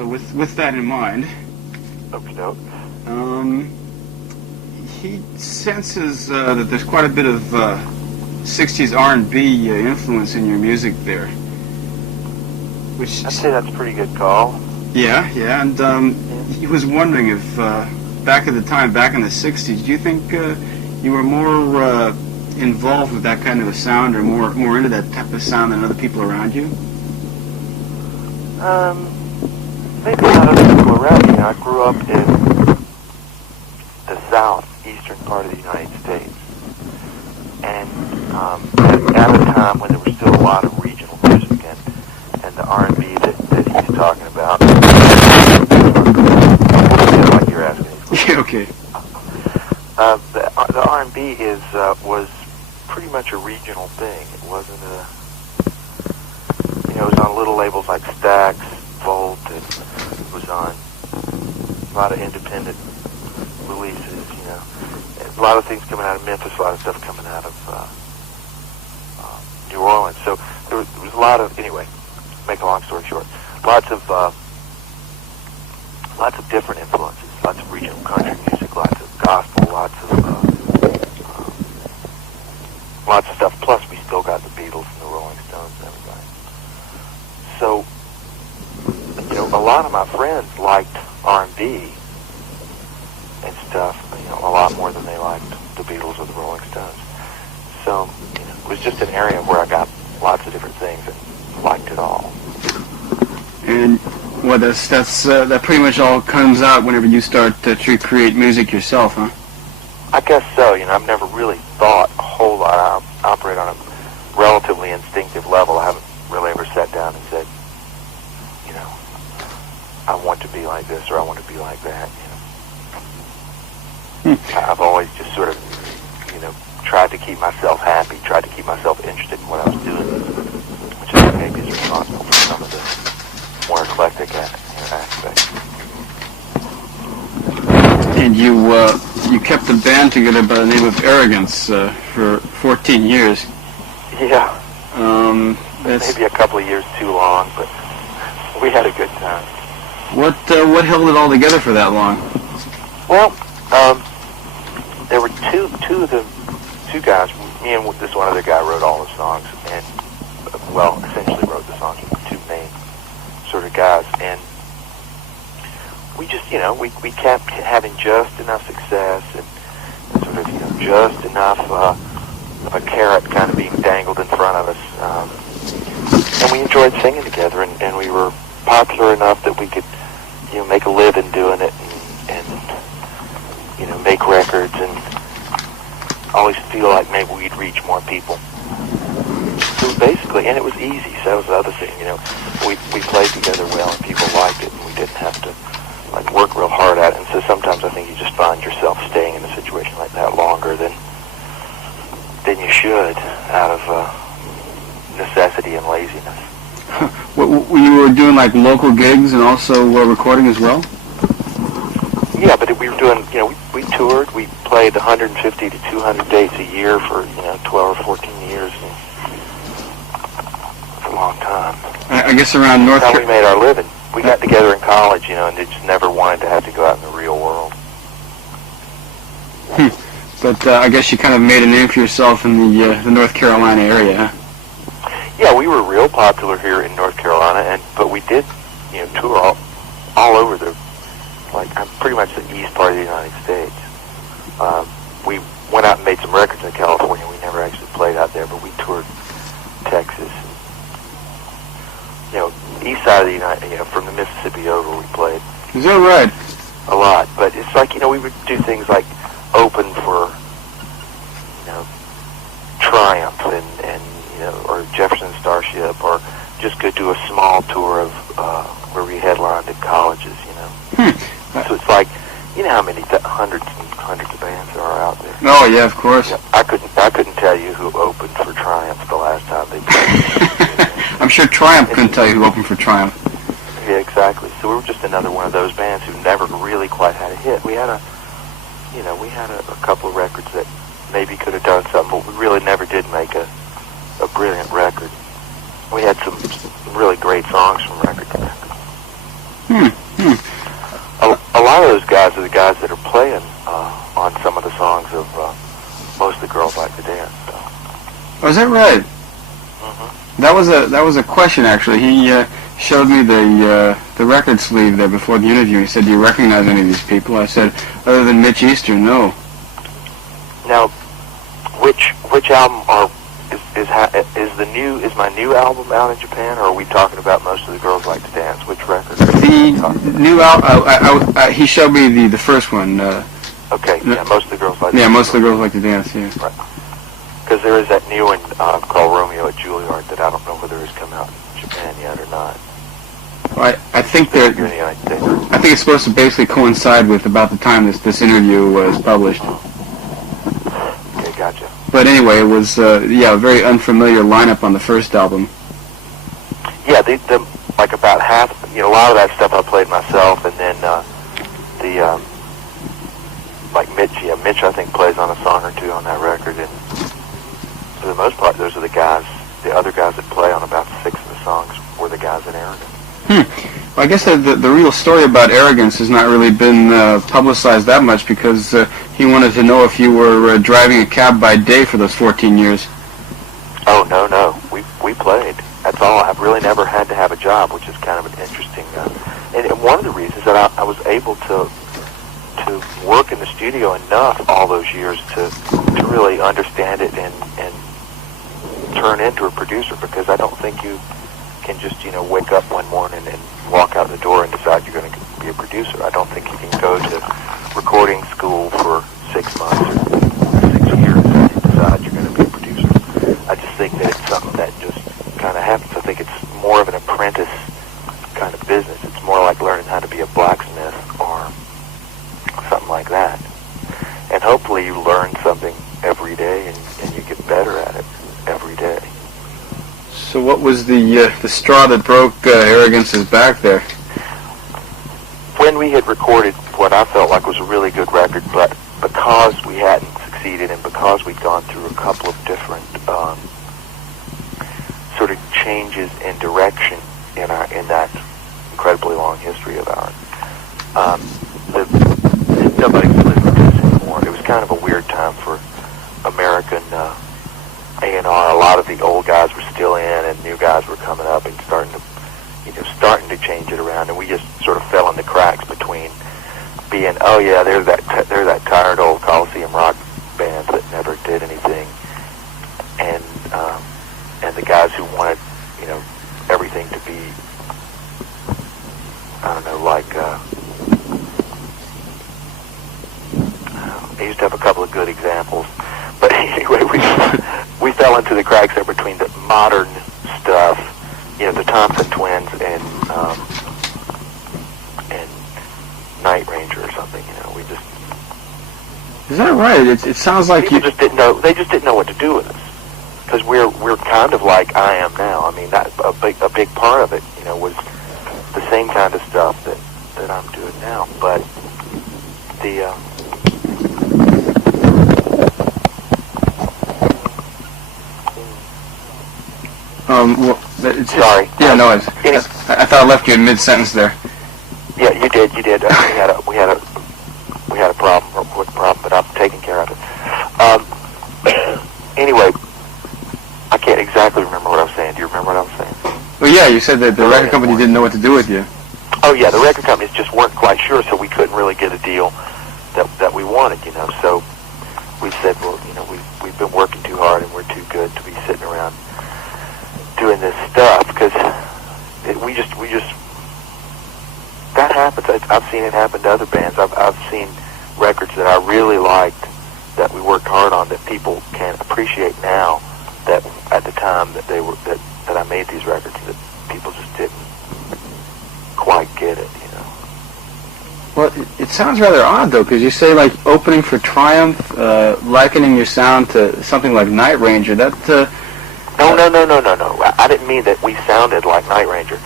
So with that in mind, Okey-doke. he senses that there's quite a bit of 60s R&B influence in your music there. Which I'd say that's a pretty good call. yeah, and he was wondering if back in the 60s, do you think you were more involved with that kind of a sound, or more into that type of sound than other people around you? Maybe not other people around me. I grew up in the southeastern part of the United States, and at a time when there was still a lot of regional music, and the R&B that he's talking about. Like you're asking. Yeah, okay. The R&B was pretty much a regional thing. It wasn't it was on little labels like Stax, Volt. It was on a lot of independent releases. A lot of things coming out of Memphis, a lot of stuff coming out of New Orleans. So there was a lot of, anyway, make a long story short, lots of different influences, lots of regional country music, lots of gospel, lots of stuff. Plus, we still got the Beatles and the Rolling Stones and everybody. So, a lot of my friends liked R&B and stuff, a lot more than they liked the Beatles or the Rolling Stones. So, it was just an area where I got lots of different things and liked it all. And well, that pretty much all comes out whenever you start to create music yourself, huh? I guess so. I've never really thought a whole lot. I operate on a relatively instinctive level. I haven't really ever sat down and said, I want to be like this or I want to be like that. I've always just sort of, tried to keep myself happy, tried to keep myself interested in what I was doing, which I think maybe is responsible for some of the more eclectic aspects. And you kept the band together by the name of Arrogance for 14 years. Yeah. That's maybe a couple of years too long, but we had a good time. What held it all together for that long? Well, there were two guys. Me and this one other guy wrote all the songs, and essentially wrote the songs with the two main sort of guys, and we just, we kept having just enough success and sort of, just enough of a carrot kind of being dangled in front of us, and we enjoyed singing together, and we were popular enough that we could, make a living doing it, and make records, and always feel like maybe we'd reach more people. So basically, and it was easy. So that was the other thing. We played together well, and people liked it, and we didn't have to work real hard at it. And so sometimes I think you just find yourself staying in a situation like that longer than you should, out of necessity and laziness. You were doing local gigs and also recording as well? Yeah, but we were doing, we toured. We played 150 to 200 dates a year for, 12 or 14 years. And it's a long time. I guess around North Carolina. That's how we made our living. We got together in college, and they just never wanted to have to go out in the real world. But I guess you kind of made a name for yourself in the North Carolina area, huh? Yeah, we were real popular here in North Carolina, but we did, tour all over pretty much the east part of the United States. We went out and made some records in California. We never actually played out there, but we toured Texas. East side of the United, from the Mississippi over, we played. Is that right? A lot, but it's we would do things like open for, Triumph and or Jefferson Starship, or just go do a small tour of where we headlined at colleges, So it's how many hundreds and hundreds of bands there are out there. Oh yeah, of course. Yeah, I couldn't tell you who opened for Triumph the last time they played. I'm sure Triumph couldn't tell you who opened for Triumph. Yeah, exactly. So we were just another one of those bands who never really quite had a hit. We had a couple of records that maybe could have done something, but we really never did make a brilliant record. We had some really great songs from records. A lot of those guys are the guys that are playing on some of the songs of Most of the Girls Like to Dance. So. Oh, is that right? Mm-hmm. That was a question, actually. He showed me the record sleeve there before the interview. He said, "Do you recognize any of these people?" I said, "Other than Mitch Easter, no." Now, which album is my new album out in Japan, or are we talking about Most of the Girls Like to Dance? Which record? The new album. He showed me the first one. Okay, yeah, Most of the Girls Like. Yeah, Most of the Girls Like to Dance. Yeah. Right. Because there is that new one called Romeo at Juilliard that I don't know whether it's come out in Japan yet or not. Well, I think that Here in the United States. I think it's supposed to basically coincide with about the time this interview was published. Okay, gotcha. But anyway, it was a very unfamiliar lineup on the first album. Yeah, the like about half, a lot of that stuff I played myself, and then like Mitch I think plays on a song or two on that record, and for the most part, those are the other guys that play on about 6 of the songs were the guys in Arrogance. Well, I guess the real story about Arrogance has not really been publicized that much, because he wanted to know if you were driving a cab by day for those 14 years. Oh, no. We played. That's all. I've really never had to have a job, which is kind of an interesting... and one of the reasons that I was able to work in the studio enough all those years to really understand it and turn into a producer, because I don't think you can just, wake up one morning and walk out the door and decide you're going to be a producer. I don't think you can go to recording school for 6 months or 6 years and decide you're going to be a producer. I just think that it's something that just kind of happens. I think it's more of an apprentice kind of business. It's more like learning how to be a blacksmith or something like that. And hopefully you learn something every day and you get better at it every day. So what was the straw that broke Arrogance's back there? When we had recorded what I felt like was a really good record, but because we hadn't succeeded and because we'd gone through a couple of different sort of changes in direction in that incredibly long history of ours, nobody was listening to us anymore. It was kind of a weird time for American A&R. A lot of the old guys were still in, and new guys were coming up and starting to change it around. And we just sort of fell in the cracks between being, oh yeah, they're that tired old Coliseum rock band that never did anything, and the guys who wanted, everything to be, I don't know, like. I used to have a couple of good examples, but anyway, we fell into the cracks there between the modern stuff, the Thompson Twins and Night Ranger or something. We just. Is that right? It sounds like people just didn't know. They just didn't know what to do with us, because we're kind of like I am now. I mean, that a big part of it, was the same kind of stuff that I'm doing now, but the. Sorry. Yeah, no, I thought I left you in mid-sentence there. Yeah, you did. We had a problem, but I'm taking care of it. Anyway, I can't exactly remember what I was saying. Do you remember what I was saying? Well, yeah, you said that the record company didn't know what to do with you. Oh yeah, the record companies just weren't quite sure, so we couldn't really get a deal that we wanted. So we said, well, we've been working too hard and we're too good to be sitting around doing this stuff, because we just that happens. I've seen it happen to other bands. I've seen records that I really liked that we worked hard on that people can appreciate now, that at the time that that I made these records, that people just didn't quite get it. Well, it sounds rather odd though, because you say like opening for Triumph, likening your sound to something like Night Ranger. That. No. I didn't mean that we sounded like Night Ranger.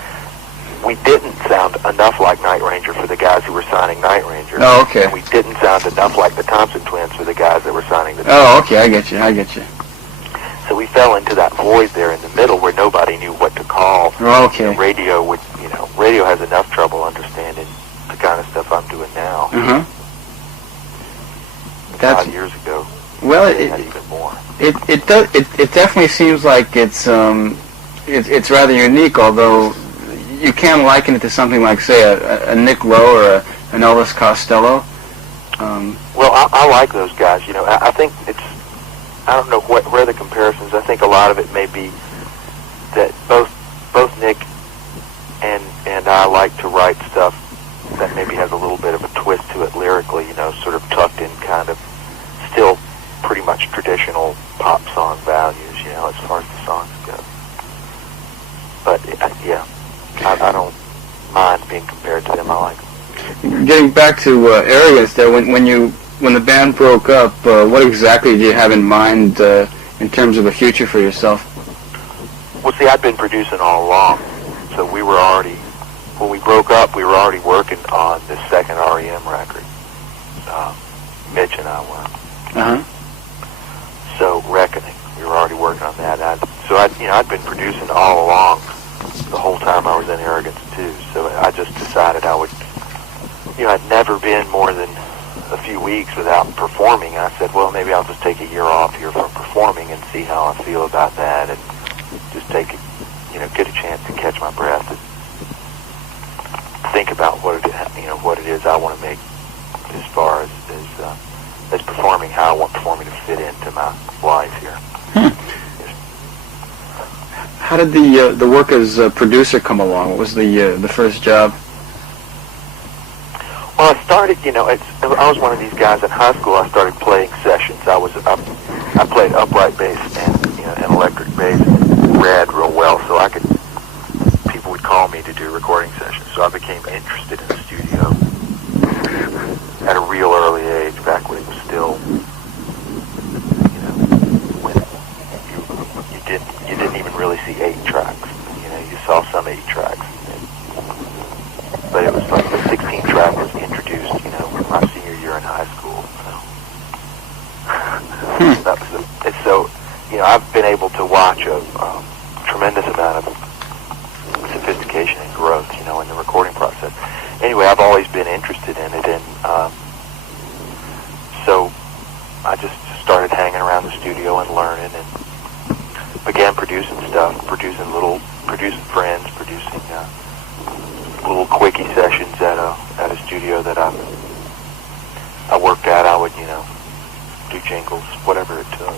We didn't sound enough like Night Ranger for the guys who were signing Night Ranger. Oh, okay. And we didn't sound enough like the Thompson Twins for the guys that were signing the. Oh, okay. I get you. So we fell into that void there in the middle where nobody knew what to call. Oh, okay. Radio has enough trouble understanding Well, even more. It definitely seems like it's rather unique, although you can liken it to something like, say, a Nick Lowe or an Elvis Costello. Well, I like those guys. You know, I think I don't know where the comparisons. I think a lot of it may be that both Nick and I like to write stuff that maybe has a little bit of a twist to it lyrically, you know, sort of tucked in kind of still pretty much traditional pop song values, you know, as far as the songs go. But, yeah, I don't mind being compared to them. I like them. Getting back to Arrogance there, when the band broke up, what exactly did you have in mind in terms of a future for yourself? Well, see, I'd been producing all along, so we were already, when we broke up, we were already working on this second R.E.M. record. Mitch and I were. Uh-huh. So, Reckoning, we were already working on that. I'd been producing all along the whole time I was in Arrogance too. So I just decided I would, you know, I'd never been more than a few weeks without performing. I said, well, maybe I'll just take a year off here from performing and see how I feel about that, and just get a chance to catch my breath and think about what it is I want to make as far as performing, how I want performing to fit into my life here. How did the work as a producer come along? What was the first job? Well, I started, I was one of these guys in high school. I started playing sessions. I played upright bass and electric bass, read real well, so people would call me to do recording sessions. So I became interested in the studio at a real early age, back when it was still, when you didn't even really see 8 tracks. You saw some 8 tracks. But it was like the 16 track was introduced, my senior year in high school. That was so I've been able to watch a tremendous amount of sophistication and growth, in the recording process. Anyway, I've always been interested in it, and so I just started hanging around the studio and learning, and began producing stuff, producing friends, producing little quickie sessions at a studio that I worked at. I would, do jingles, whatever it took,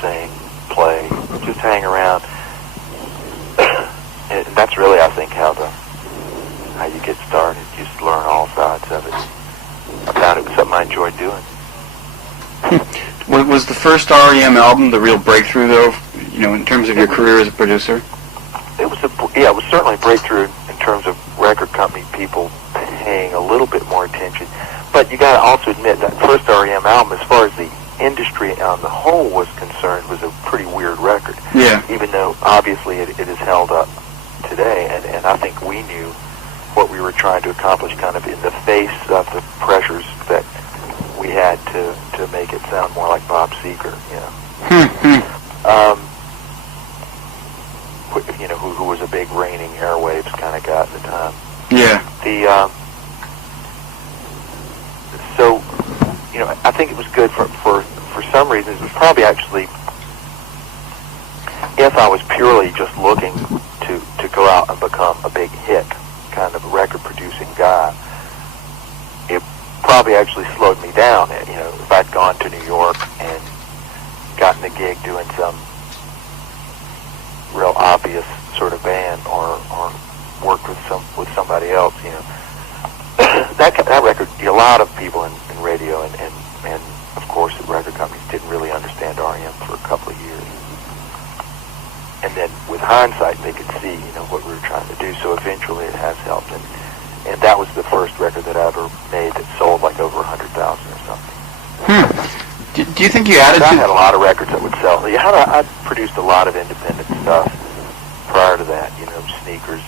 sing, play, just hang around. And that's really, I think, how you get started. Just learn all sides of it. I found it was something I enjoyed doing. Was the first R.E.M. album the real breakthrough, though, in terms of your career as a producer? It was certainly a breakthrough in terms of record company people paying a little bit more attention. But you got to also admit that first R.E.M. album, as far as the industry on the whole was concerned, was a pretty weird record. Yeah. Even though obviously it is held up today, and I think we knew what we were trying to accomplish, kind of in the face of the pressures that we had to make it sound more like Bob Seger, who was a big reigning airwaves kind of guy at the time. Yeah. So I think it was good for some reasons. It was probably actually, if I was purely just looking to go out and become a big hit kind of record producing guy, it probably actually slowed me down. If I'd gone to New York and gotten a gig doing some real obvious sort of band, or worked with somebody else, that record, a lot of people in radio and of course the record companies didn't really understand R.E.M. for a couple of years. And then with hindsight, they could see, what we were trying to do. So eventually it has helped. And that was the first record that I ever made that sold like over 100,000 or something. Do you think you added to... I had a lot of records that would sell. I produced a lot of independent stuff prior to that, sneakers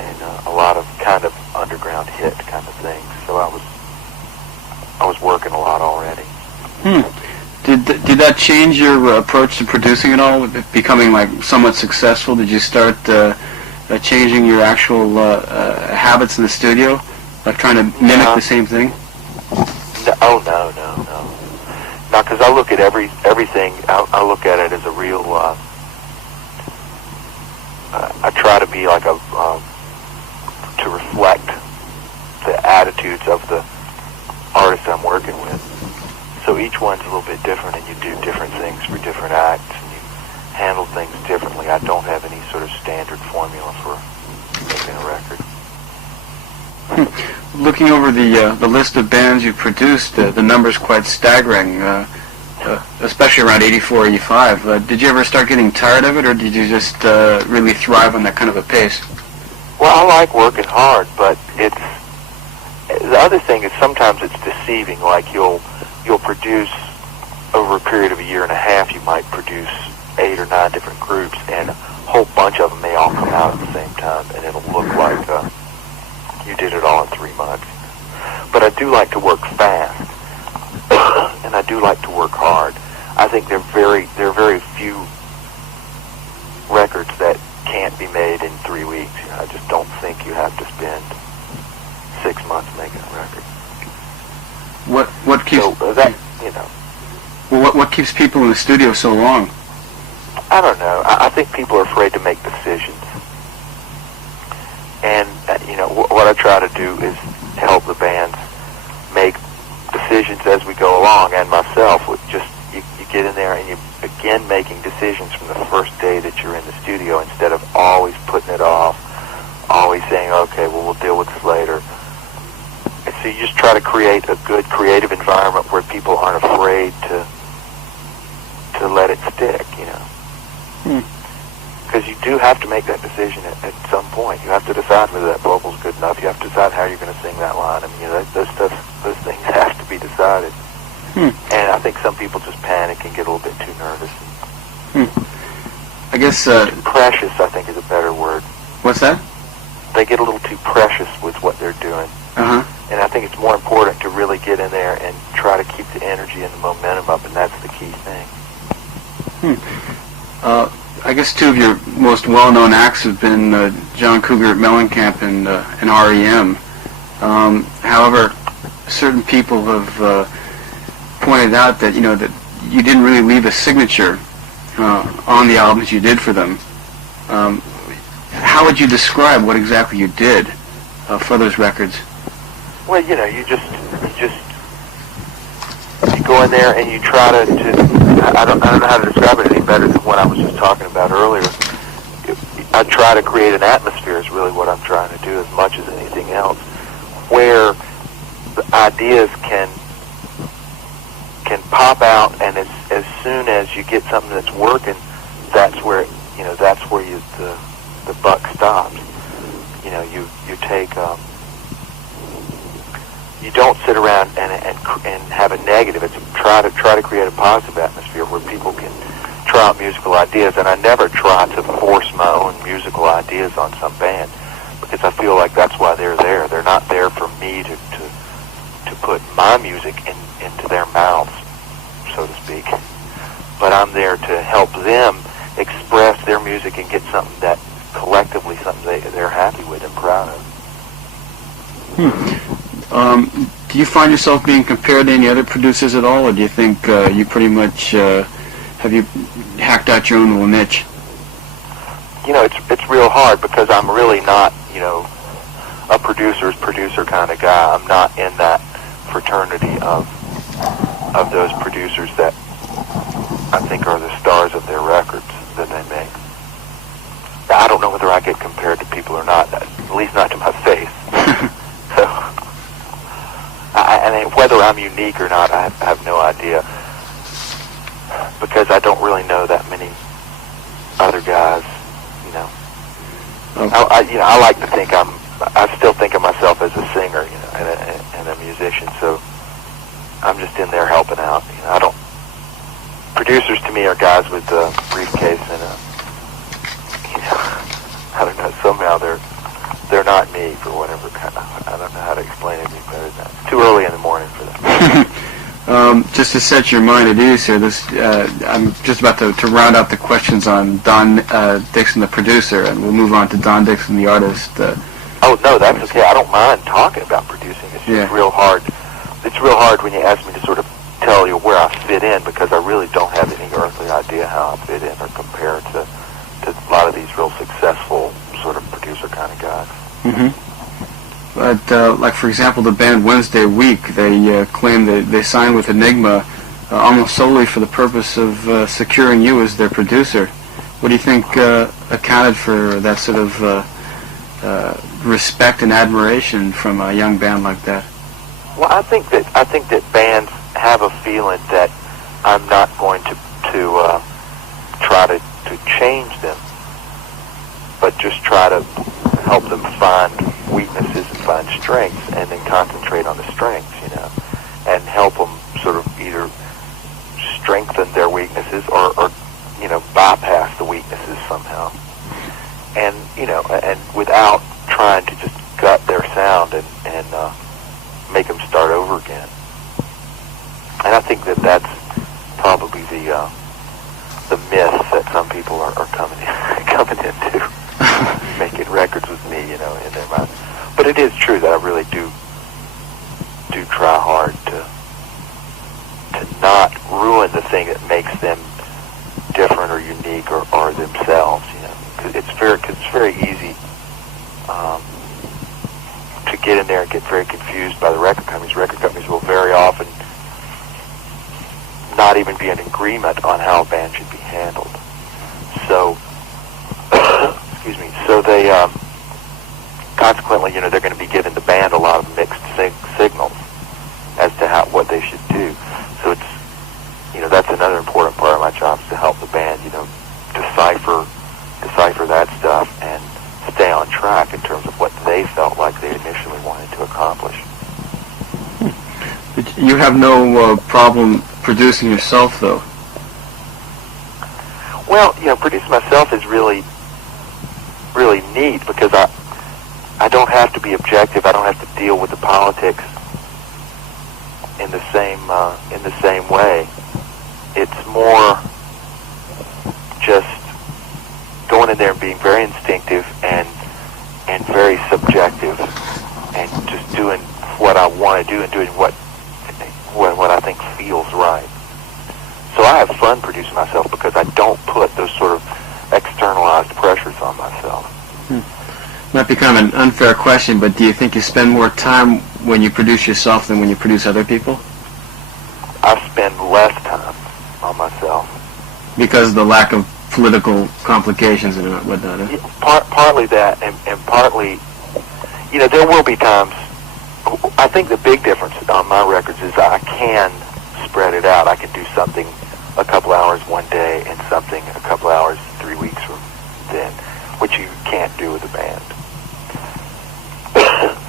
and a lot of kind of underground hit kind of things. So I was working a lot already. Did that change your approach to producing at all? With it becoming like somewhat successful, did you start changing your actual habits in the studio, like trying to mimic the same thing? No. Now, because I look at everything, I look at it as a real. I try to be like to reflect the attitudes of the artists I'm working with. So each one's a little bit different, and you do different things for different acts, and you handle things differently. I don't have any sort of standard formula for making a record. Looking over the list of bands you've produced, the number's quite staggering, especially around 84, 85. Did you ever start getting tired of it, or did you just really thrive on that kind of a pace? Well, I like working hard, but the other thing is sometimes it's deceiving. Like you'll produce over a period of a year and a half, you might produce 8 or 9 different groups, and a whole bunch of them may all come out at the same time, and it'll look like you did it all in 3 months. But I do like to work fast, and I do like to work hard. I think there are very few records that can't be made in 3 weeks. You know, I just don't think you have to spend 6 months making a record. What keeps what keeps people in the studio so long? I don't know. I think people are afraid to make decisions. And, what I try to do is help the bands make decisions as we go along, and myself. You get in there and you begin making decisions from the first day that you're in the studio instead of always putting it off, always saying, okay, well, we'll deal with this later. And so you just try to create a good creative environment where people aren't afraid to let it stick, Because you do have to make that decision at some point. You have to decide whether that vocal's good enough. You have to decide how you're going to sing that line. I mean, those things have to be decided. And I think some people just panic and get a little bit too nervous. I guess too precious, I think, is a better word. What's that? They get a little too precious with what they're doing. And I think it's more important to really get in there and try to keep the energy and the momentum up, and that's the key thing. I guess two of your most well-known acts have been John Cougar Mellencamp and R.E.M. However, certain people have pointed out that that you didn't really leave a signature on the albums you did for them. How would you describe what exactly you did for those records? Well, you go in there and you try to I don't know how to describe it any better than what I was just talking about earlier. I try to create an atmosphere is really what I'm trying to do as much as anything else, where the ideas can pop out, and as soon as you get something that's working, that's where the buck stops. You take you don't sit around and have a negative. It's try to create a positive atmosphere where people can try out musical ideas. And I never try to force my own musical ideas on some band, because I feel like that's why they're there. They're not there for me to put my music into their mouths, so to speak. But I'm there to help them express their music and get something that collectively they're happy with and proud of. Do you find yourself being compared to any other producers at all, or do you think you pretty much have you hacked out your own little niche? It's real hard, because I'm really not a producer kind of guy. I'm not in that fraternity of those producers that I think are the stars of their records that they make. I don't know whether I get compared to people or not, at least not to my face. So, and whether I'm unique or not, I have no idea, because I don't really know that many other guys. Okay. I like to think I still think of myself as a singer, and a musician. So I'm just in there helping out. Producers to me are guys with a briefcase and I don't know. Somehow they're not me for whatever kind of. I don't know how to explain it any better than that. It's too early in the morning for that. Just to set your mind at ease here, I'm just about to round out the questions on Don Dixon, the producer, and we'll move on to Don Dixon, the artist. Oh, no, that's okay. I don't mind talking about producing. It's just real hard. It's real hard when you ask me to sort of tell you where I fit in, because I really don't have any earthly idea how I fit in or compare to a lot of these real successful sort of producer kind of guys. Mm-hmm. But, like, for example, the band Wednesday Week, they claim that they signed with Enigma almost solely for the purpose of securing you as their producer. What do you think accounted for that sort of respect and admiration from a young band like that? Well, I think that bands have a feeling that I'm not going to try to change them, but just try to help them find weaknesses and find strengths, and then concentrate on the strengths, and help them sort of either strengthen their weaknesses or bypass the weaknesses somehow, and and without trying to just gut their sound and make them start over again. And I think that that's probably the myth that some people are coming into making records with me, in their mind. But it is true that I really do try hard to not ruin the thing that makes them different or unique or themselves. Cause it's very easy to get in there and get very confused by the record companies. Record companies will very often not even be in agreement on how a band should be handled. So, excuse me. So they, consequently, they're going to be giving the band a lot of mixed signals as to what they should do. So it's, that's another important part of my job, is to help the band, decipher that stuff and stay on track in terms of what they felt like they initially wanted to accomplish. But you have no problem producing yourself, though. Well, producing myself is really, really neat, because I don't have to be objective. I don't have to deal with the politics in the same way. It's more just going in there and being very instinctive and very subjective, and just doing what I want to do and doing what I think feels right. So I have fun producing myself because I don't put those sort of externalized pressures on myself. Might be kind of an unfair question, but do you think you spend more time when you produce yourself than when you produce other people? I spend less time on myself. Because of the lack of political complications and whatnot? Partly that, and partly, there will be times. I think the big difference on my records is I can spread it out. I can do something a couple hours one day and something a couple hours 3 weeks from then, which you can't do with a band.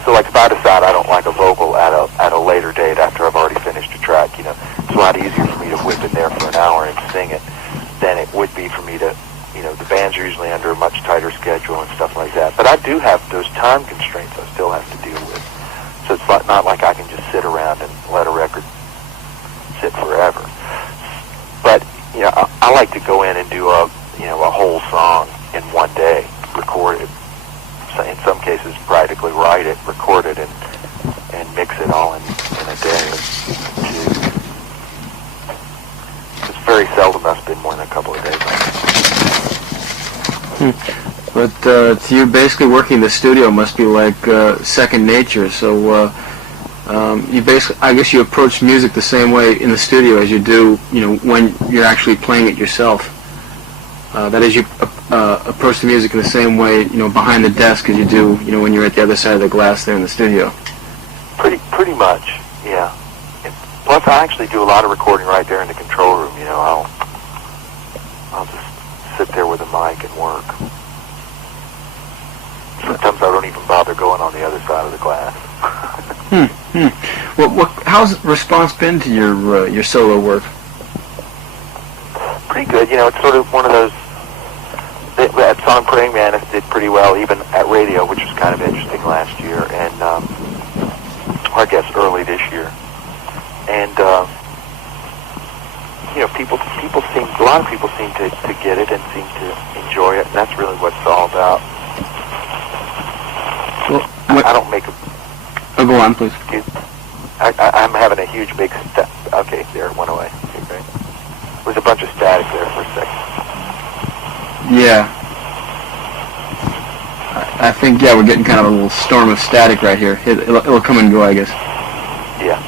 So, like, if I decide I don't like a vocal at a later date after I've already finished a track, it's a lot easier for me to whip in there for an hour and sing it than it would be for me to, the bands are usually under a much tighter schedule and stuff like that. But I do have those time constraints I still have to deal with. So it's not like I can just sit around and let a record sit forever. But, I like to go in and do a whole song in one day, record it. So in some cases, practically write it, record it, and mix it all in a day or two. It's very seldom I spend more than a couple of days on it. But to you, basically working in the studio must be like second nature. So you basically, I guess, you approach music the same way in the studio as you do, when you're actually playing it yourself. That is, you approach the music in the same way, behind the desk as you do, when you're at the other side of the glass there in the studio. Pretty much, yeah. Plus, I actually do a lot of recording right there in the control room. I'll just sit there with a mic and work. Sometimes I don't even bother going on the other side of the glass. Well, how's response been to your solo work? Pretty good. It's sort of one of those. That song "Praying Mantis" did pretty well, even at radio, which was kind of interesting last year, and I guess early this year. And a lot of people seem to get it and seem to enjoy it, and that's really what it's all about. Well, I don't make a... Oh, go on, please. I'm having a huge, big Okay, there, it went away. Okay, great. There was a bunch of static there for a second. Yeah. I think, yeah, we're getting kind of a little storm of static right here. It'll come and go, I guess. Yeah.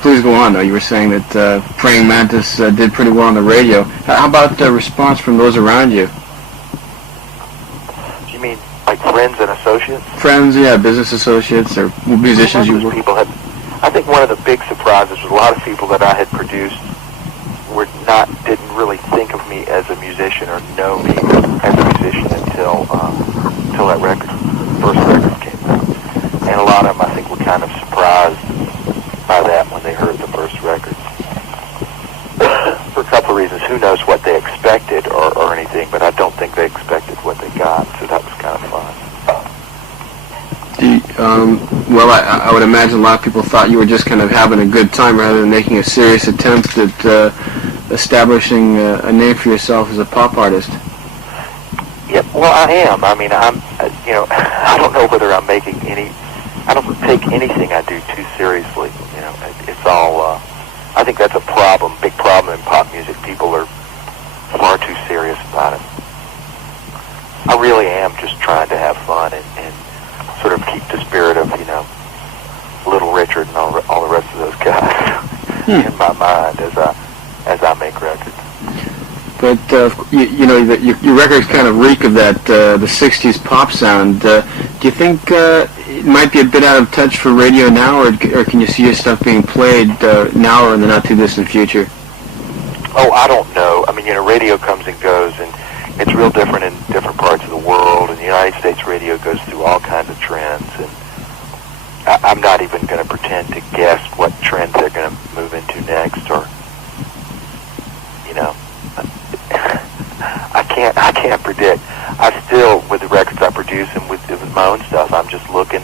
Please go on, though. You were saying that Praying Mantis did pretty well on the radio. How about the response from those around you? Do you mean like friends and associates? Friends, yeah, business associates or musicians you work with. I think one of the big surprises was a lot of people that I had produced didn't really think of me as a musician or know me as a musician until that first record came out. And a lot of them, I think, were kind of surprised by that when they heard the first record. For a couple of reasons. Who knows what they expected or anything, but I don't think they expected what they got, so that was kind of fun. Well, I would imagine a lot of people thought you were just kind of having a good time rather than making a serious attempt at establishing a name for yourself as a pop artist. Yeah, well, I am. I mean, I don't know whether I'm making I don't take anything I do too seriously. You know, it's all, I think that's a big problem in pop music. People are far too serious about it. I really am just trying to have fun and sort of keep the spirit of, Little Richard and all the rest of those guys in my mind as I make records. But your records kind of reek of that the '60s pop sound. Do you think it might be a bit out of touch for radio now, or can you see your stuff being played now or in the not too distant future? Oh, I don't know. I mean, radio comes and goes, and it's real different in different parts of the world. And the United States radio goes through all kinds of trends, and I'm not even going to pretend to guess what trends they're going to move into next, or I can't predict. I still, with the records I produce and with my own stuff, I'm just looking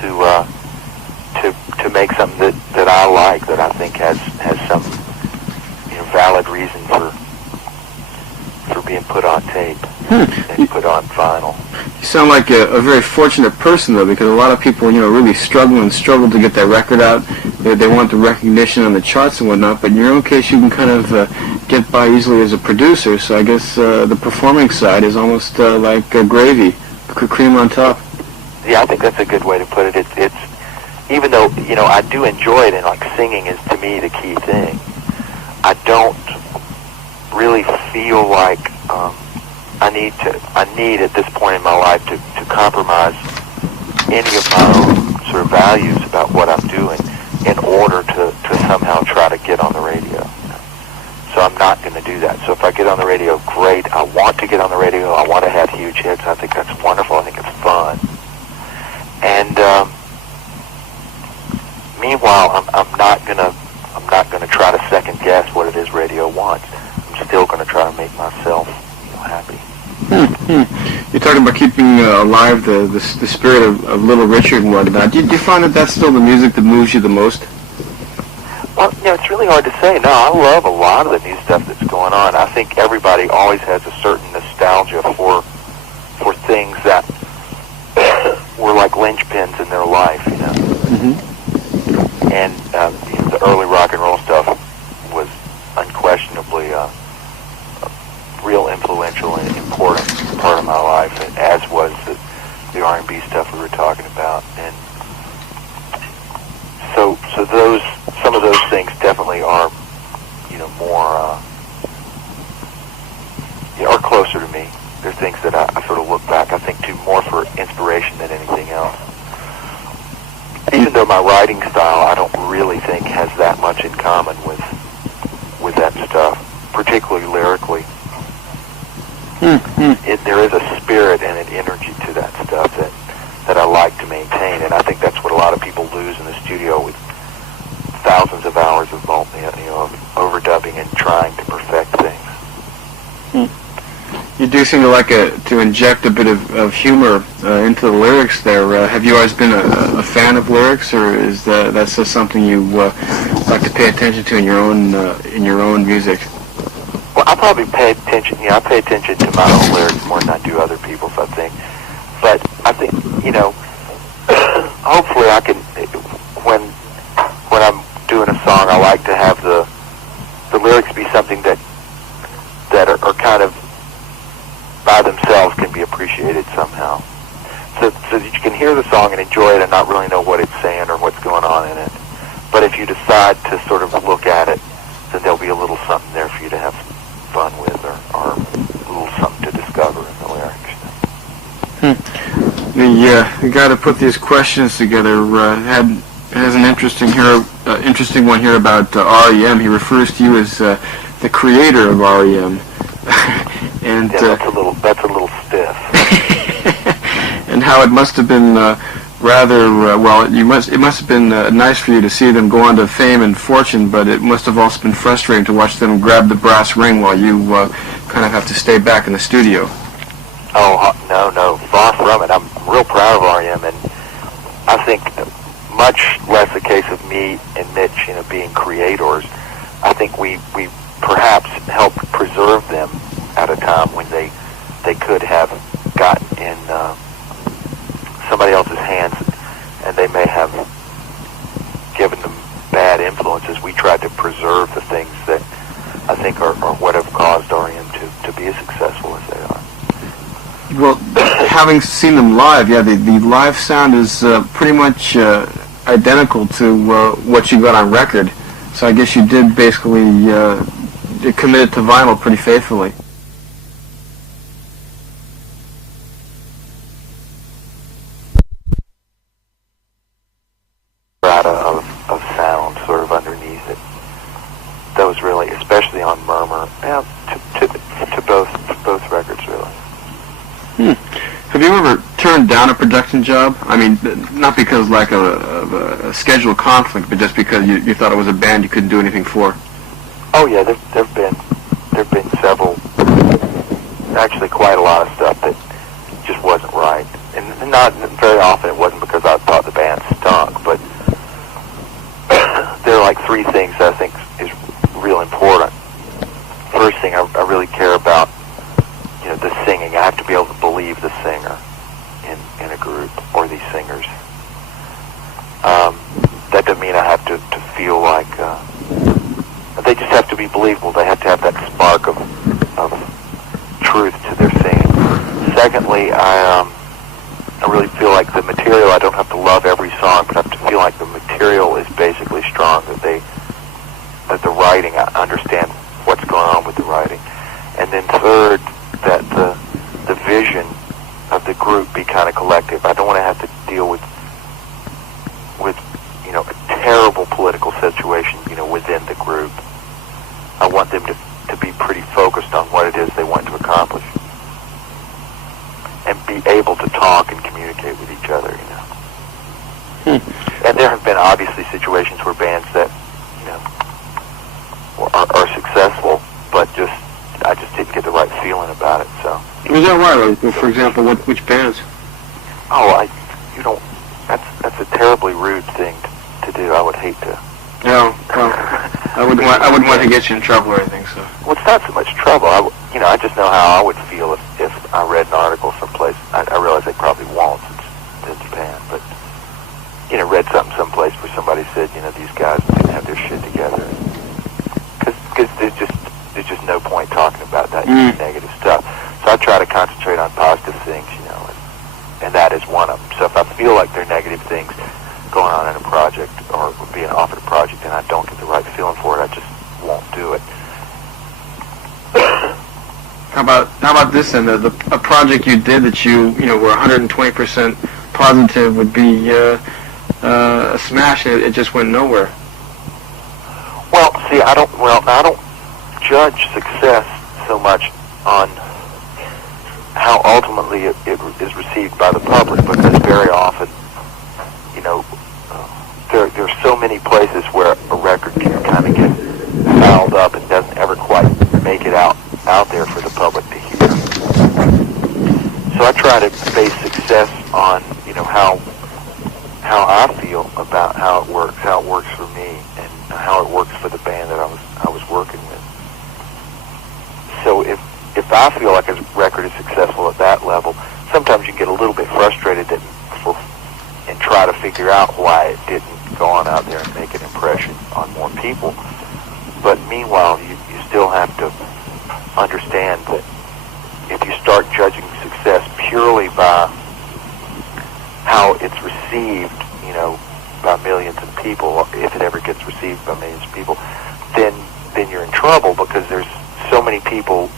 to make something that I like, that I think has some valid reason for being put on tape and put on vinyl. You sound like a very fortunate person, though, because a lot of people, really struggle to get their record out. They want the recognition on the charts and whatnot, but in your own case, you can kind of get by easily as a producer, so I guess the performing side is almost like gravy, cream on top. Yeah, I think that's a good way to put it. It's even though, I do enjoy it, and like singing is to me the key thing, I don't really feel like I need at this point in my life to compromise any of my own sort of values about what I'm doing in order to somehow try to get on the radio. So I'm not going to do that. So if I get on the radio, great. I want to get on the radio. I want to have huge hits. I think that's wonderful. I think it's fun. And meanwhile, I'm not going to try to second guess what it is radio wants. I'm still going to try to make myself happy. You're talking about keeping alive the spirit of Little Richard and whatnot. Do you find that that's still the music that moves you the most? Well, it's really hard to say. No, I love a lot of the new stuff that's going on. I think everybody always has a certain nostalgia for things that were like linchpins in their life, Mm-hmm. And the early rock and roll stuff was unquestionably real influential and important part of my life, as was the R&B stuff we were talking about. And so some of those things definitely are, more, are closer to me. They're things that I sort of look back, I think, to more for inspiration than anything else. Even though my writing style, I don't really think has that much in common with that stuff, particularly lyrically. There is a spirit and an energy to that stuff that I like to maintain, and I think that's what a lot of people lose in the studio with thousands of hours of overdubbing and trying to perfect things. You do seem to like to inject a bit of humor into the lyrics there. Have you always been a fan of lyrics, or is that's just something you like to pay attention to in your own music? Well, I probably pay attention. I pay attention to my own lyrics more than I do other people's, I think. But I think, hopefully I can, when I'm doing so that you can hear the song and enjoy it and not really know what it's saying or what's going on in it. But if you decide to sort of look at it, then there'll be a little something there for you to have some fun with, or a little something to discover in the lyrics. The guy that put these questions together has an interesting one here about R.E.M. He refers to you as the creator of R.E.M. And yeah, that's a little stiff. And how it must have been it must have been nice for you to see them go on to fame and fortune, but it must have also been frustrating to watch them grab the brass ring while you kind of have to stay back in the studio. Oh, no, far from it. I'm real proud of R.E.M., and I think much less a case of me and Mitch, being creators. I think we perhaps helped preserve them at a time when they could have gotten in somebody else's hands, and they may have given them bad influences. We tried to preserve the things that I think are what have caused R.E.M. to be as successful as they are. Well, having seen them live, yeah, the live sound is pretty much identical to what you got on record. So I guess you did basically commit it to vinyl pretty faithfully. Of sound sort of underneath it. Those really, especially on Murmur, to both records really. Have you ever turned down a production job? I mean, not because like of a schedule conflict, but just because you thought it was a band you couldn't do anything for. Oh yeah, there've been several, actually quite a lot of stuff that just wasn't right, and not very often it wasn't because I thought the band stunk, but there are like three things that I think is real important. First thing, I really care about, the singing. I have to be able to believe the singer in a group, or these singers. That doesn't mean I have to feel like they just have to be believable. They have to have that spark of truth to their singing. Secondly, I really feel like the material, I don't have to love every song, but I have to feel like the material is basically strong, that the writing, I understand what's going on with the writing. And then third, that the vision of the group be kind of collective. I don't want to have to deal with a terrible political situation, within the group. I want them to be pretty focused on what it is they want to accomplish, and be able to talk and communicate with each other, And there have been obviously situations where bands that, are successful, but I just didn't get the right feeling about it, so. Was that right? For example, which bands? Oh, that's a terribly rude thing to do. I would hate to. No, well, I wouldn't want to get you in trouble or anything, so. Well, it's not so much trouble. I just know how I would feel if I read an article someplace. I realize they probably won't, since it's in Japan, but, read something someplace where somebody said, these guys didn't have their shit together. Because there's just no point talking about that negative stuff. So I try to concentrate on positive things, and that is one of them. So if I feel like there are negative things going on in a project, or being offered a project, and I don't get the right feeling for it, I just won't do it. How about this then? A project you did that you were 120% positive would be a smash, and it just went nowhere. Well, see, I don't judge success so much on how ultimately it is received by the public, because very often, there are so many places where a record can kind of get fouled up and doesn't ever quite make it out there for the public to hear. So I try to base success on, how I feel about how it works for me, and how it works for the band that I was working with. So if I feel like a record is successful at that level, sometimes you get a little bit frustrated and try to figure out why it didn't go on out there and make an impression on more people. But meanwhile, you still have to understand that if you start judging success purely by received, by millions of people, if it ever gets received by millions of people, then you're in trouble, because there's so many people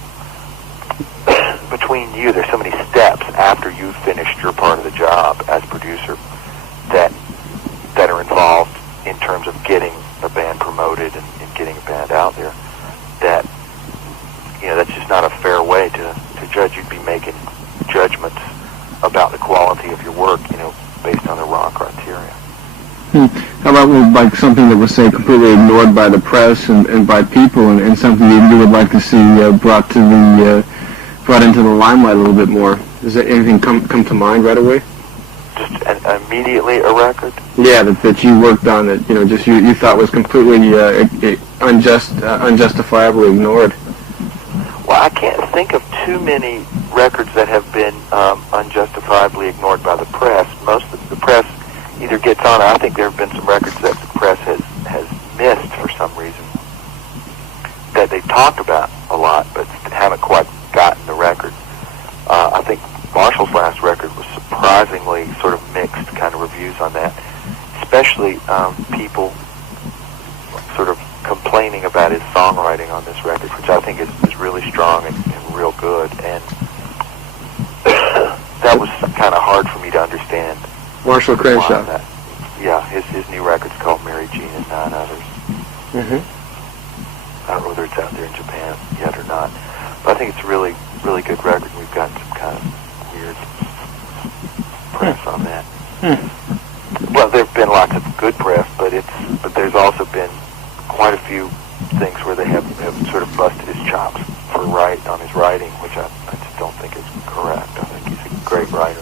between you. There's so many steps after you've finished your part of the job as producer that are involved in terms of getting a band promoted and getting a band out there, that that's just not a fair way to judge. You'd be making judgments about the quality of your work, based on the wrong criteria. How about like something that was, say, completely ignored by the press and by people, and something you would like to see brought into the limelight a little bit more? Does that anything come to mind right away? Just immediately a record? Yeah, that you worked on that just you thought was completely unjustifiably ignored. Well, I can't think of too many records that have been unjustifiably ignored by the press. Most of the press either gets on. I think there have been some records that the press has missed for some reason, that they've talked about a lot, but haven't quite gotten the record. I think Marshall's last record was surprisingly sort of mixed kind of reviews on that, especially people sort of complaining about his songwriting on this record, which I think is really strong and real good, and that was kind of hard for me to understand. Marshall Crenshaw. Yeah, his new record's called Mary Jean and Nine Others. Mm-hmm. I don't know whether it's out there in Japan yet or not, but I think it's a really, really good record. We've gotten some kind of weird press on that. Well, there have been lots of good press, but there's also been quite a few things where they have sort of busted his chops on his writing, which I just don't think is correct. I think he's a great writer.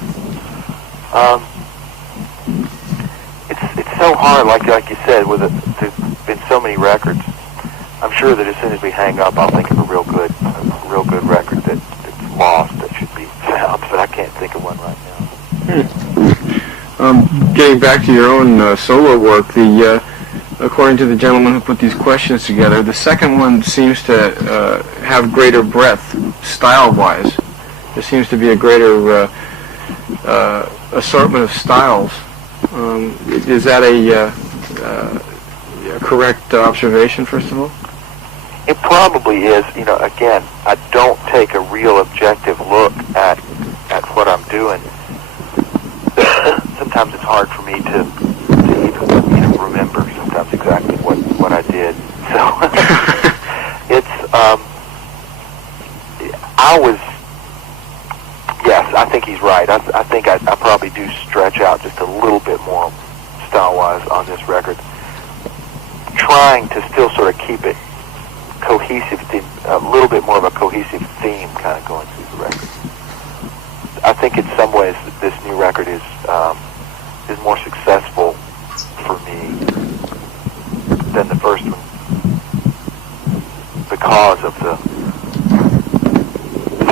It's so hard, like you said, there's been so many records. I'm sure that as soon as we hang up, I'll think of a real good record that's lost that should be found, but I can't think of one right now. Getting back to your own solo work, according to the gentleman who put these questions together, the second one seems to have greater breadth, style-wise. There seems to be a greater assortment of styles. Is that a correct observation, first of all? It probably is. Again, I don't take a real objective look at what I'm doing. Sometimes it's hard for me to even remember sometimes exactly what I did. So it's yes, I think he's right. I think I probably do stretch out just a little bit more style-wise on this record, trying to still sort of keep it cohesive, a little bit more of a cohesive theme kind of going through the record. I think in some ways this new record is more successful for me than the first one, because of the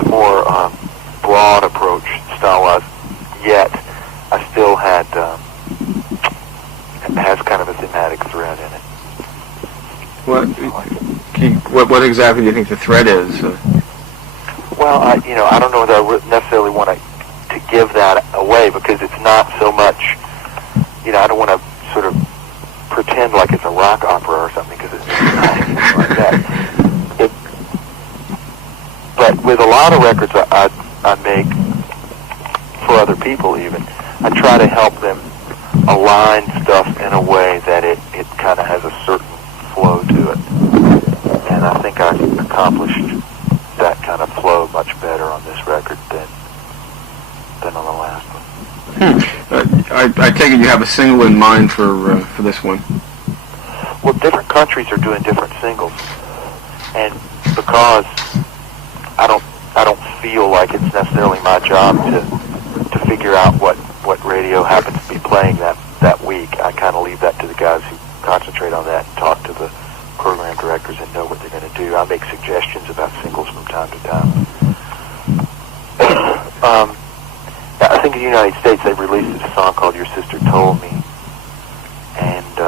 more broad approach style-wise, yet I still has kind of a thematic thread in it. What exactly do you think the thread is? Well, I don't know whether I necessarily want to give that away, because it's not so much, I don't want to sort of pretend like it's a rock opera or something, because it's not anything like that. But with a lot of records I make for other people even, I try to help them align stuff in a way that it kind of has a certain flow to it. And I think I accomplished that kind of flow much better on this record than on the last one. I take it you have a single in mind for this one. Well, different countries are doing different singles, and because I don't feel like it's necessarily my job to figure out what radio happens to be playing that week, I kind of leave that to the guys who concentrate on that and talk to the program directors and know what they're going to do. I make suggestions about singles from time to time. I think in the United States they've released a song called Your Sister Told Me, and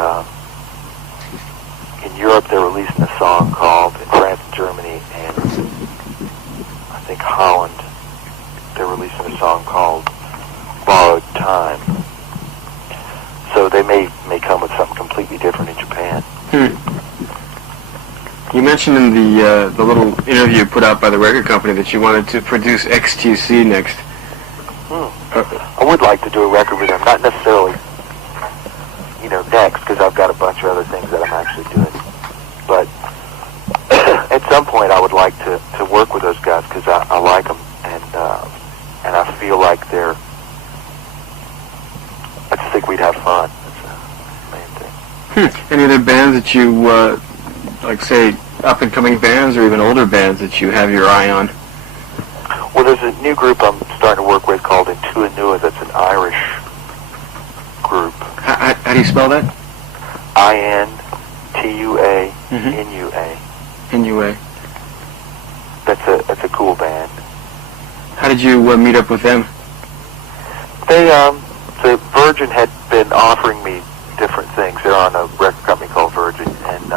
in Europe they're releasing a song called, in France and Germany and I think Holland, they're releasing a song called Borrowed Time. so they may come with something completely different in Japan. You mentioned in the little interview put out by the record company that you wanted to produce XTC next. I would like to do a record with them, not necessarily, next, because I've got a bunch of other things that I'm actually doing. But at some point, I would like to work with those guys because I like them, and I feel like I just think we'd have fun. That's the main thing. Any other bands that you like, say, up-and-coming bands or even older bands that you have your eye on? Well, there's a new group I'm starting to work with called Intua Nua. That's an Irish group. How do you spell that? INTUA NUA. NUA. That's a cool band. How did you meet up with them? The Virgin had been offering me different things. They're on a record company called Virgin, and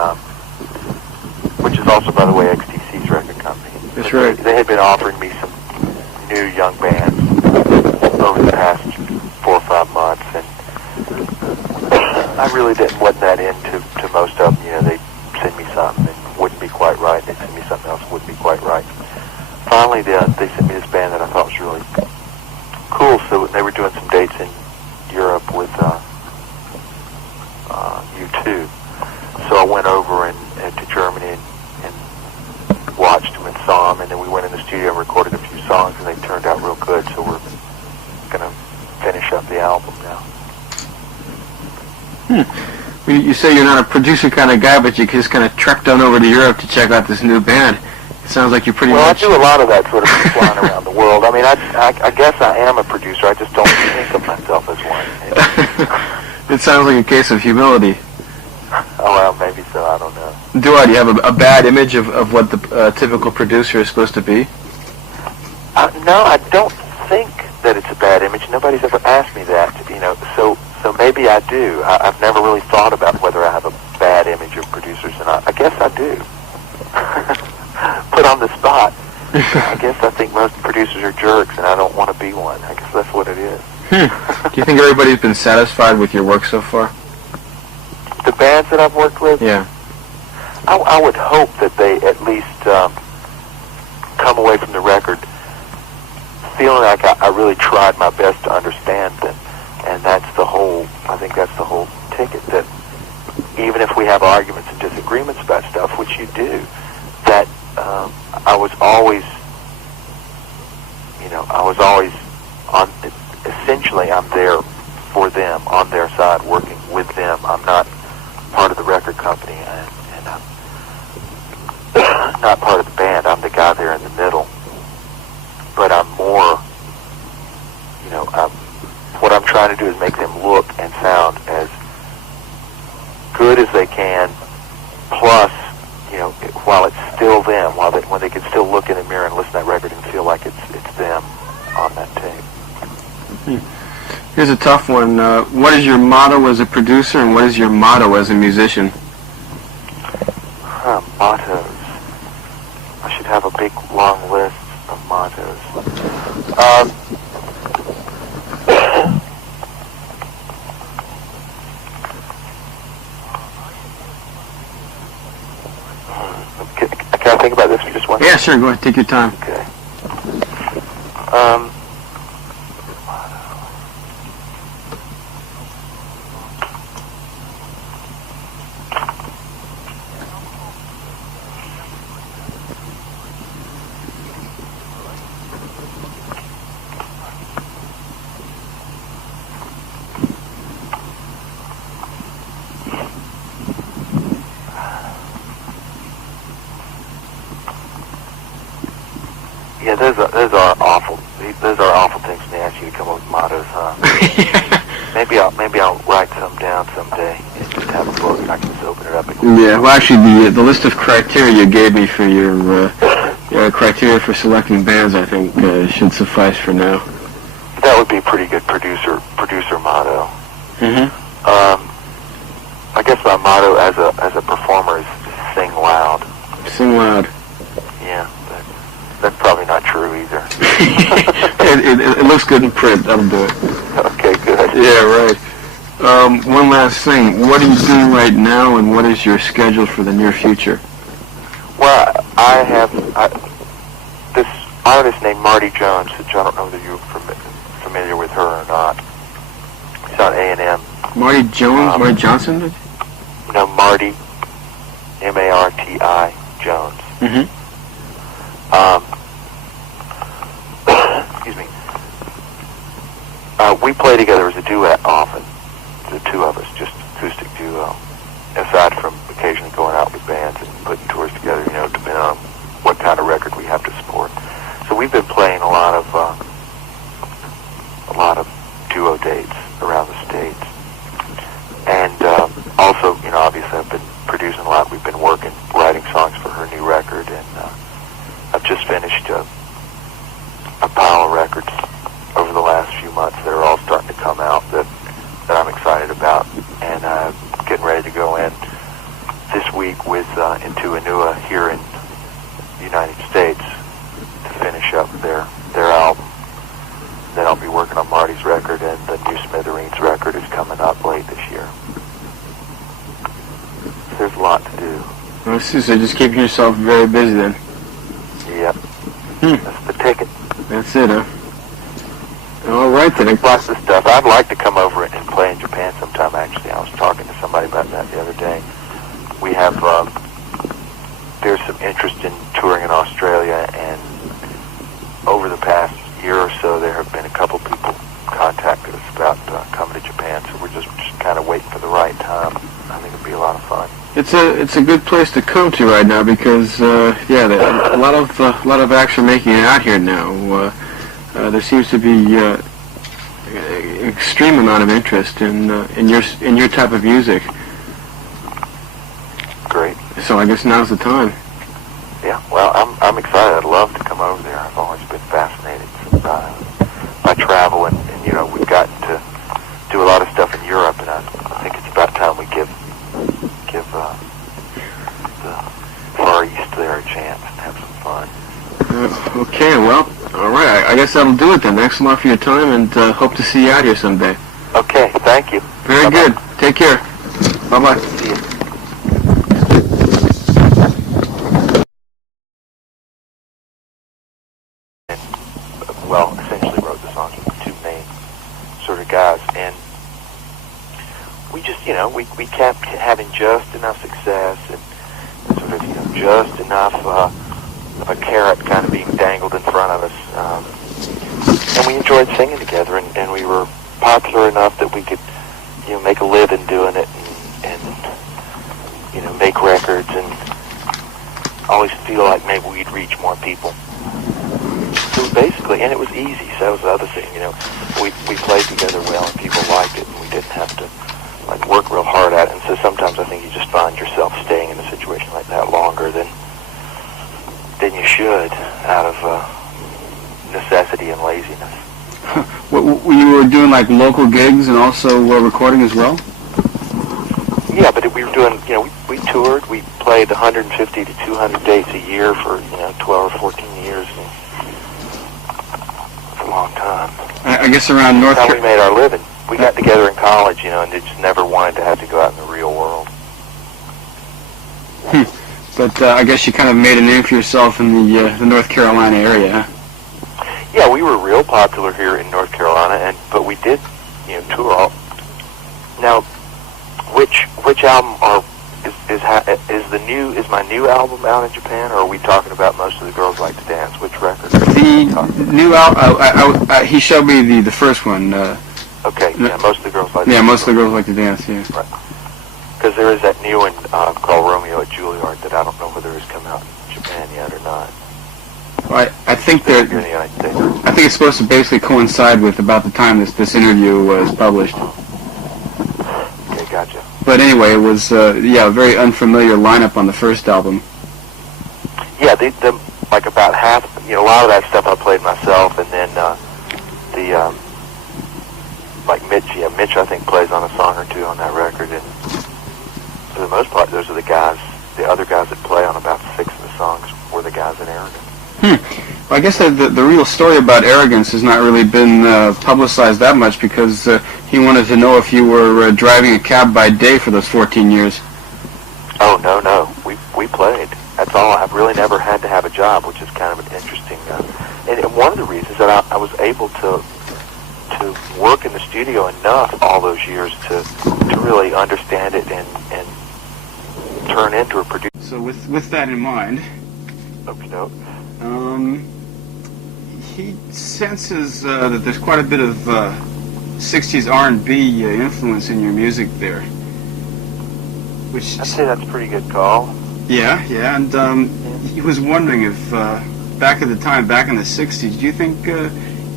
which is also, by the way, XTC's record company. That's right. They had been offering me some new young bands over the past 4 or 5 months, and I really wasn't that into most of them. They'd send me something and wouldn't be quite right. They'd send me something else and wouldn't be quite right. Finally, they sent me this band that I thought was really cool. So they were doing some dates in Europe with U2. So I went over to Germany and watched them and saw them, and then we went in the studio and recorded a few songs, and they turned out real good. So we're going to finish up the album now. You say you're not a producer kind of guy, but you just kind of trekked on over to Europe to check out this new band. It sounds like you're pretty much... Well, I do a lot of that sort of flying around the world. I mean, I guess I am a producer. I just don't think of myself as one. It sounds like a case of humility. Oh, well, maybe so. I don't know. Do you have a bad image of what the typical producer is supposed to be? No, I don't think that it's a bad image. Nobody's ever asked me that, so maybe I do. I've never really thought about whether I have a bad image of producers, and I guess I do. Put on the spot. I guess I think most producers are jerks, and I don't want to be one. I guess that's what it is. Do you think everybody's been satisfied with your work so far? The bands that I've worked with? Yeah. I would hope that they at least come away from the record feeling like I really tried my best to understand them. And I think that's the whole ticket, that even if we have arguments and disagreements about stuff, which you do, that I was always essentially I'm there for them, on their side, working with them. I'm not part of the record company, and I'm not part of the band. I'm the guy there in the middle. But I'm more, what I'm trying to do is make them look and sound as good as they can, plus, while it's still them, when they can still look in the mirror and listen to that record and feel like it's them on that tape. Here's a tough one. What is your motto as a producer, and what is your motto as a musician? Mottos. I should have a big, long list of mottos. Can I think about this for just one second? Yeah, sure. Go ahead. Take your time. Okay. Yeah, those are awful. Those are awful things when they ask you to come up with mottos, huh? Maybe I'll write some down someday and just have a book and I can just open it up and... Yeah, well, actually, the list of criteria you gave me for your criteria for selecting bands, I think, should suffice for now. That would be a pretty good producer motto. I guess my motto as a performer is sing loud. Sing loud. Yeah, that's probably not true either. It looks good in print. That'll do it. Okay, good. Yeah, right. one last thing. What are you doing right now, and what is your schedule for the near future? Well, I have this artist named Marty Jones, which I don't know whether you're familiar with her or not. She's on A&M. Marty Jones? Marty Johnson? No, Marty, M-A-R-T-I, Jones. Mm-hmm. Excuse me. We play together as a duet often, the two of us, just acoustic duo, aside from occasionally going out with bands and putting tours together, you know, depending on what kind of record we have to support. So we've been playing a lot of duo dates around the States. And also, you know, obviously I've been producing a lot. We've been writing songs for her new record, and I've just finished a pile of records over the last few months that are all starting to come out that I'm excited about, and getting ready to go in this week with into Anua here in the United States to finish up their album. Then I'll be working on Marty's record, and the new Smithereens record is coming up late this year. So there's a lot to do. Oh, so just keeping yourself very busy then. Yep. That's the ticket. That's it, huh? All right, then. Lots of stuff. I'd like to come over and play in Japan sometime, actually. I was talking to somebody about that the other day. We have, there's some interest in touring in Australia, and over the past year or so, there have been a couple people contacted us about coming to Japan, so we're just kind of waiting for the right time. I think it'll be a lot of fun. It's a good place to come to right now because yeah, a lot of action making it out here now. There seems to be extreme amount of interest in your type of music. Great. So I guess now's the time. Yeah. Well, I'm excited. I'd love to come over there. I've always been fascinated by travel, and you know, we've gotten to do a lot of stuff in Europe, and I think it's about time we give the Far East there a chance and have some fun. Okay, well, all right. I guess that'll do it then. Thanks a lot for your time, and hope to see you out here someday. Okay, thank you. Very Bye-bye. good. Take care. Bye-bye. See you. And, well, essentially wrote the songs with the two main sort of guys, and we just, you know, we kept having just enough success and sort of, you know, just enough of a carrot kind of being dangled in front of us. And we enjoyed singing together, and we were popular enough that we could, you know, make a living doing it and you know, make records, and always feel like maybe we'd reach more people. So basically, and it was easy, so that was the other thing, you know, we played together well and people liked it, and we didn't have to like work real hard at it. And so sometimes I think you just find yourself staying in a situation like that longer than you should, out of necessity and laziness. You were doing like local gigs and also recording as well? Yeah, but we were doing, you know, we toured. We played 150 to 200 dates a year for, you know, 12 or 14 years. It's a long time. I guess around North That's how we made our living. We got together in college, you know, and they just never wanted to have to go out in the real world. But I guess you kind of made a name for yourself in the North Carolina area, huh? Yeah, we were real popular here in North Carolina, but we did, you know, tour all. Now, which album is my new album out in Japan, or are we talking about Most of the Girls Like to Dance? Which record? The new album. He showed me the first one. Okay, yeah, Most of the Girls Like to Dance. Yeah, Most of the Girls Like to Dance. Yeah. Right. Because there is that new one called Romeo at Juilliard that I don't know whether it's come out in Japan yet or not. Well, I think that Here in the United States. I think it's supposed to basically coincide with about the time this interview was published. Okay, gotcha. But anyway, it was yeah, a very unfamiliar lineup on the first album. Yeah, the like about half, you know, a lot of that stuff I played myself, and then like Mitch I think plays on a song or two on that record, and for the most part, those are the other guys that play on about 6 of the songs were the guys in Aragon. Well, I guess the real story about Arrogance has not really been publicized that much because he wanted to know if you were driving a cab by day for those 14 years. Oh, no. We played. That's all. I've really never had to have a job, which is kind of an interesting... and one of the reasons that I was able to work in the studio enough all those years to really understand it and turn into a producer. So with that in mind... Okay, no. He senses that there's quite a bit of 60s R&B influence in your music there. Which I'd say that's a pretty good call. Yeah, and he was wondering if back in the 60s, do you think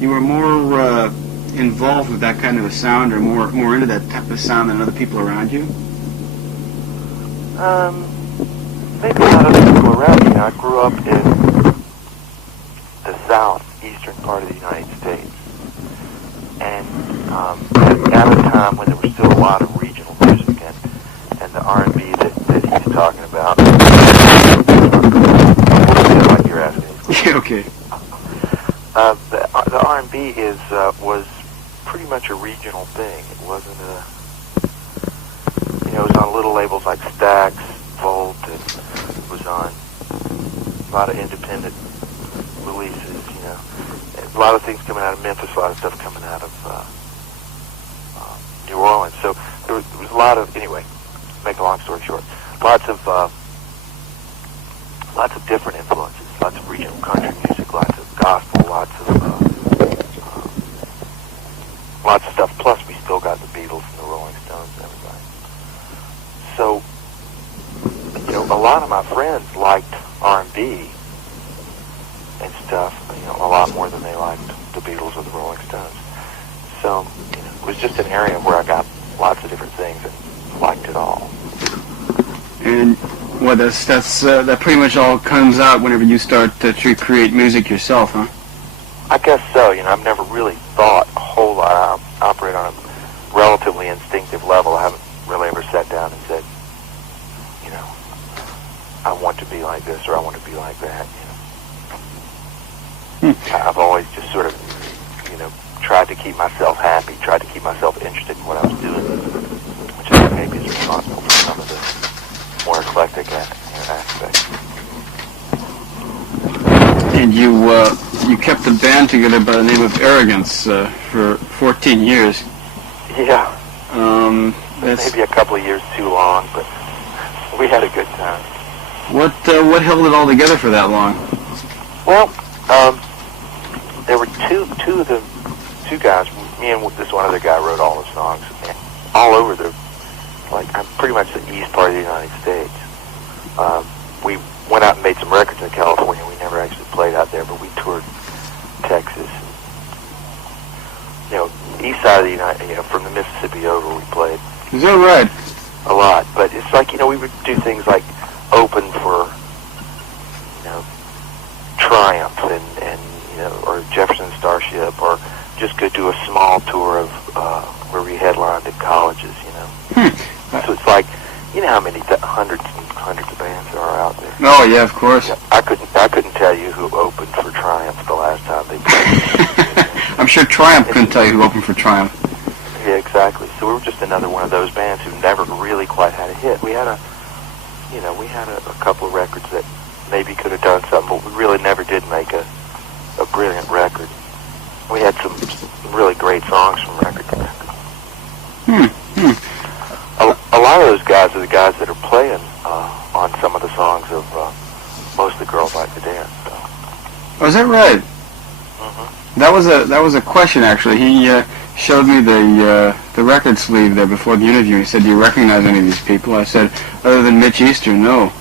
you were more involved with that kind of a sound or more into that type of sound than other people around you? Maybe not other people around me. I grew up in the southeastern part of the United States, and at a time when there was still a lot of regional music and the R&B that he's talking about. Like you're asking. Yeah, okay. The R&B was pretty much a regional thing. It wasn't it was on little labels like Stax, Volt, and it was on a lot of independent releases, and a lot of things coming out of Memphis, a lot of stuff coming out of New Orleans. So there was a lot of, anyway, make a long story short, lots of different influences, lots of regional country music, lots of gospel, lots of stuff. Plus, we still got the Beatles and the Rolling Stones and everybody. So, a lot of my friends liked R&B and stuff, a lot more than they liked the Beatles or the Rolling Stones. So, it was just an area where I got lots of different things and liked it all. And well, that pretty much all comes out whenever you start to create music yourself, huh? I guess so. I've never really thought a whole lot. I operate on a relatively instinctive level. I haven't really ever sat down and said, I want to be like this or I want to be like that. I've always just sort of, tried to keep myself happy, tried to keep myself interested in what I was doing, which I think maybe is responsible for some of the more eclectic aspects. And you kept the band together by the name of Arrogance for 14 years. Yeah. That's maybe a couple of years too long, but we had a good time. What held it all together for that long? Well, there were two guys. Me and this one other guy wrote all the songs, and all over I'm pretty much the east part of the United States. We went out and made some records in California. We never actually played out there, but we toured Texas. East side of the United, from the Mississippi over, we played. Is that right? A lot, but it's like, we would do things like open for, Triumph and or Jefferson Starship, or just go do a small tour of where we headlined at colleges, So it's like, how many hundreds and hundreds of bands there are out there. Oh yeah, of course. I couldn't tell you who opened for Triumph the last time they played. I'm sure Triumph couldn't tell you who opened for Triumph. Yeah, exactly. So we were just another one of those bands who never really quite had a hit. We had a couple of records that maybe could have done something, but we really never did make a brilliant record. We had some really great songs from record to record. A lot of those guys are the guys that are playing on some of the songs of Most of the Girls Like to Dance. So. Oh, is that right? Mm-hmm. That was a question, actually. He showed me the record sleeve there before the interview. He said, "Do you recognize any of these people?" I said, "Other than Mitch Easter, no."